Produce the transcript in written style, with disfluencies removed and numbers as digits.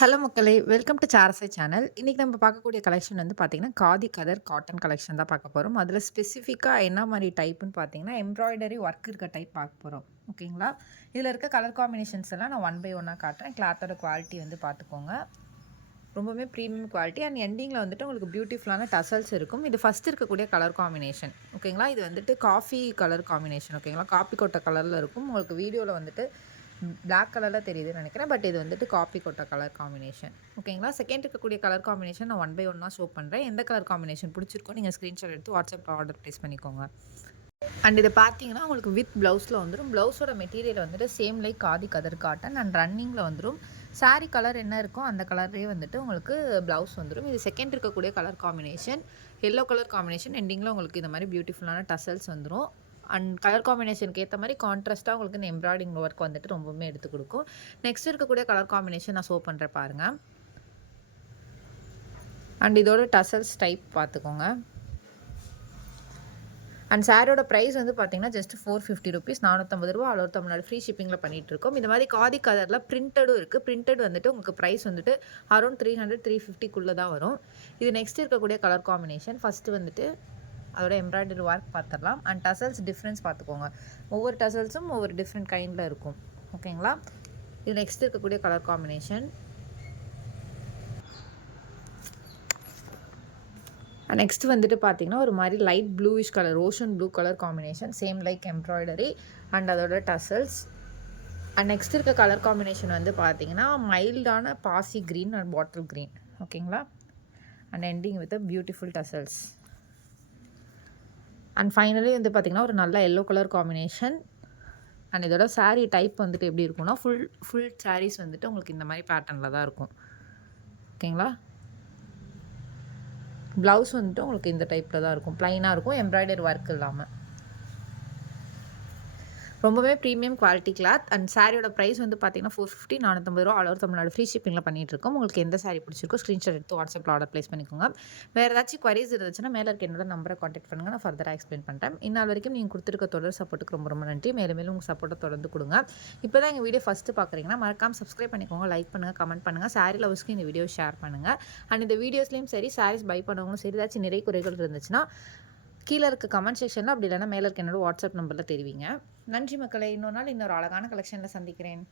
Hello மக்களே! Welcome to Sarasai channel. இன்னைக்கு நம்ம பார்க்கக்கூடிய கலெக்ஷன் வந்து பார்த்தீங்கன்னா, காதி கதர் காட்டன் கலெக்ஷன் தான் பார்க்க போறோம். அதில ஸ்பெசிஃபிக்கா என்ன மாரி டைப்புன்னு பார்த்தீங்கன்னா, எம்ப்ராய்டரி ஒர்க் இருக்க டைப் பார்க்க போறோம். ஓகேங்களா? இதில இருக்க கலர் காம்பினேஷன்ஸ் எல்லாம் நான் ஒன் பை ஒன்னா காட்டுறேன். கிளாத்தோட குவாலிட்டி வந்து பார்த்துக்கோங்க. ரொம்பவுமே ப்ரீமியம் குவாலிட்டி அண்ட் எண்டிங்கில வந்துட்டு உங்களுக்கு பியூட்டிஃபுல்லான டசல்ஸ் இருக்கும். இது ஃபர்ஸ்ட் இருக்கக்கூடிய கலர் காம்பினேஷன். ஓகேங்களா? இது வந்துட்டு காஃபி கலர் காம்பினேஷன். ஓகேங்களா? காப்பி கொட்ட கலர்ல இருக்கும். உங்களுக்கு வீடியோல வந்துட்டு பிளாக் கலர்ல தெரியுதுன்னு நினைக்கிறேன். பட் இது வந்துட்டு காப்பி கொட்ட கலர் காம்பினேஷன். ஓகேங்களா? செகண்ட் இருக்கக்கூடிய கலர் காம்பினேஷன் நான் ஒன் பை ஒன்னா ஷோ பண்றேன். எந்த கலர் காம்பினேஷன் பிடிச்சிருக்கோ நீங்க ஸ்கிரீன்ஷாட் எடுத்து வாட்ஸ்அப்ல ஆர்டர் பிளேஸ் பண்ணிக்கோங்க. அண்ட் இத பார்த்தீங்கன்னா, உங்களுக்கு வித் ப்ளவுஸ்ல வந்துரும். ப்ளவுஸோட மெட்டீரியல் வந்துட்டு சேம் லைக் காதி கதர் காட்டன் அண்ட் ரன்னிங்ல வந்துரும். சாரி கலர் என்ன இருக்கோ அந்த கலர்லயே வந்துட்டு உங்களுக்கு ப்ளவுஸ் வந்துரும். இது செகண்ட் இருக்கக்கூடிய colour combination. Yellow colour combination எண்டிங்ல உங்களுக்கு இந்த மாரி பியூட்டிஃபுல்லான டசல்ஸ் வந்துரும். அண்ட் கலர் காம்பினேஷனுக்கு ஏத்த மாரி கான்ட்ராஸ்ட்டா உங்களுக்கு இந்த எம்ப்ராய்டிங் ஒர்க் வந்துட்டு ரொம்பவுமே எடுத்து குடுக்கும். நெக்ஸ்ட் இருக்கக்கூடிய கலர் காம்பினேஷன் நான் ஷோ பண்றேன் பாருங்க. அண்ட் இதோட டசல்ஸ் டைப் பார்த்துக்கோங்க. அண்ட் சாரியோட ப்ரைஸ் வந்து பார்த்தீங்கன்னா, just ₹450 ₹450 all over Tamil Nadu free ஷிப்பிங்கில பண்ணிட்டுருக்கோம். இந்த மாதிரி காதி கலர்ல பிரிண்டடும் இருக்குது. பிரிண்டட் வந்துட்டு உங்களுக்கு ப்ரைஸ் வந்துட்டு அரௌண்ட் 300, 350க்குள்ள தான் வரும். இது நெக்ஸ்ட் இருக்கக்கூடிய கலர் காம்பினேஷன். ஃபர்ஸ்ட்டு வந்துட்டு அதோட எம்ப்ராய்டரி ஒர்க் பார்த்துடலாம். அண்ட் டசல்ஸ் டிஃப்ரென்ஸ் பார்த்துக்கோங்க. ஒவ்வொரு டசல்ஸும் ஒவ்வொரு டிஃப்ரெண்ட் கைண்டில் இருக்கும். ஓகேங்களா? இது நெக்ஸ்ட் இருக்கக்கூடிய கலர் காம்பினேஷன். நெக்ஸ்ட் வந்துட்டு பார்த்தீங்கன்னா, ஒரு மாரி light bluish colour ocean blue colour combination. Same like embroidery and அதோட டசல்ஸ். அண்ட் நெக்ஸ்ட் இருக்க கலர் காம்பினேஷன் வந்து பார்த்தீங்கன்னா, மைல்டான பாசி கிரீன் அண்ட் பாட்டில் கிரீன். ஓகேங்களா? And ending with beautiful tassels. And finally வந்து பார்த்தீங்கன்னா, ஒரு நல்ல எல்லோ கலர் காம்பினேஷன். அண்ட் இதோட சாரீ டைப் வந்துட்டு எப்படி இருக்கும்னா, ஃபுல் சாரீஸ் வந்துட்டு உங்களுக்கு இந்த மாரி பேட்டர்னில் தான் இருக்கும். ஓகேங்களா? ப்ளவுஸ் வந்துட்டு உங்களுக்கு இந்த டைப்பில் தான் இருக்கும். ப்ளைனாக இருக்கும். எம்ப்ராய்டரி ஒர்க் இல்லாம. ரொம்பவே ப்ரீமியம் குவாலிட்டி கிளாத் அண்ட் சாரியோட ப்ரைஸ் வந்து பார்த்தீங்கன்னா, ₹450 ₹450 ஆல் ஓவர் தமிழ்நாடு ஃப்ரீ ஷிப்பிங்கில பண்ணிட்டுருக்கோம். உங்களுக்கு எந்த சாரி பிடிச்சிருக்கோ ஸ்க்ரீன்ஷாட் எடுத்து வாட்ஸ்அப்ல ஆர்டர் பிளேஸ் பண்ணிக்கோங்க. வேறு ஏதாச்சும் குவரீஸ் இருந்துச்சுன்னா, மேல இருக்க என்னோட நம்பரை கான்டாக்ட் பண்ணுங்க. நான் ஃபர்தரா எக்ஸ்பிளைன் பண்ணுறேன். இந்நாள் வரைக்கும் நீங்க குடுத்துருக்க தொடர் சப்போர்ட்டுக்கு ரொம்ப ரொம்ப நன்றி. மேலும் மேலும் உங்க சப்போர்ட்ட தொடர்ந்து குடுங்க. இப்போ தான் எங்க வீடியோ ஃபர்ஸ்ட்டு பார்க்குறீங்கன்னா, மறக்காம சப்ஸ்கிரைப் பண்ணிக்கோங்க. லைக் பண்ணுங்க, கமெண்ட் பண்ணுங்க. சாரி லவர்ஸ்க்கு இந்த வீடியோ ஷேர் பண்ணுங்க. அண்ட் இந்த வீடியோஸ்லயும் சரி, சாரீஸ் பை பண்ணவங்களும் சரி, ஏதாச்சும் நிறை குறைகள் இருந்துச்சுன்னா, கீழ இருக்க கமெண்ட் செக்ஷன்ல அப்படி இல்லைனா மேல இருக்க என்னோட வாட்ஸ்அப் நம்பர்ல தெரிவிங்க. நன்றி மக்களே! இன்னொரு நாள் இன்னொரு அழகான கலெக்ஷன்ல சந்திக்கிறேன்.